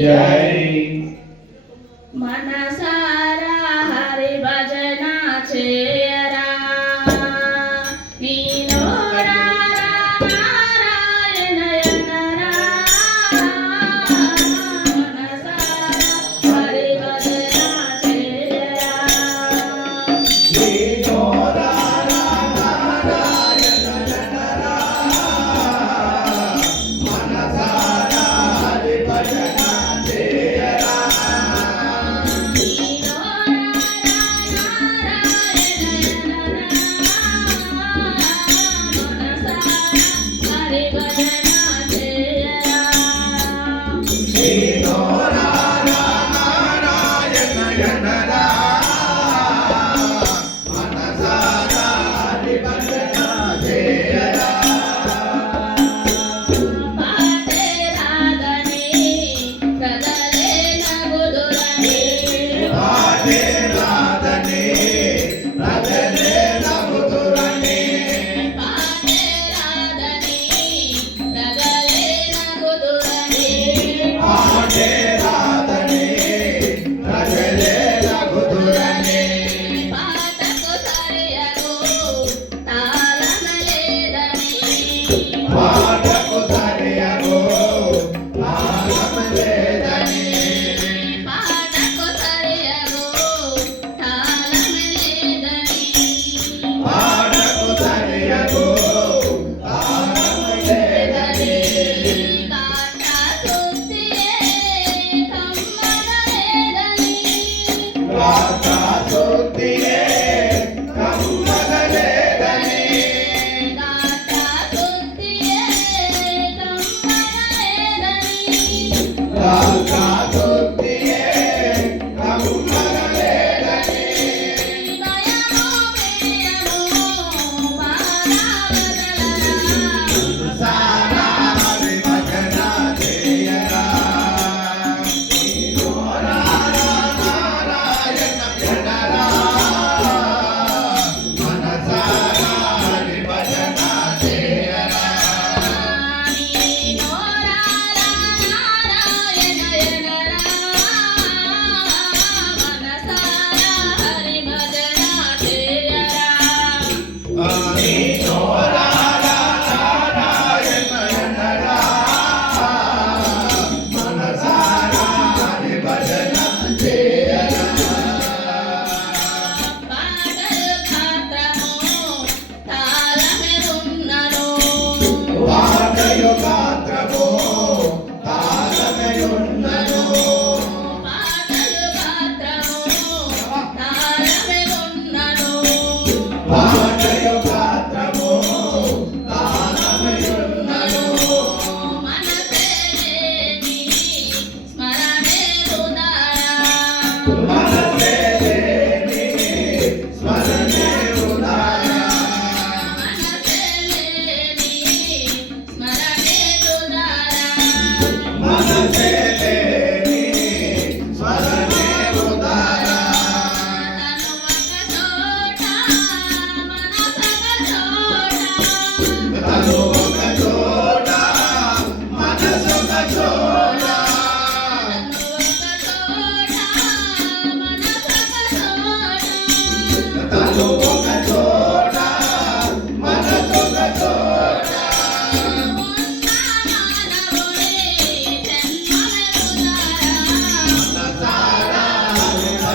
జై. మనసా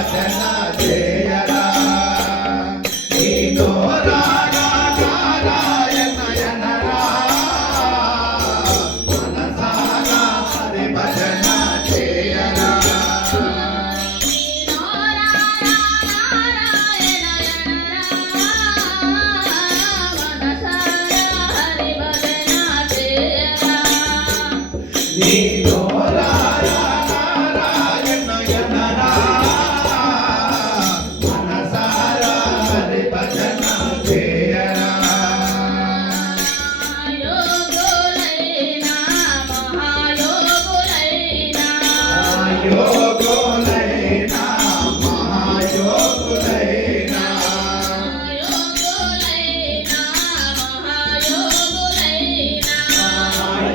ಶರಣಾಗೇ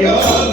Yo.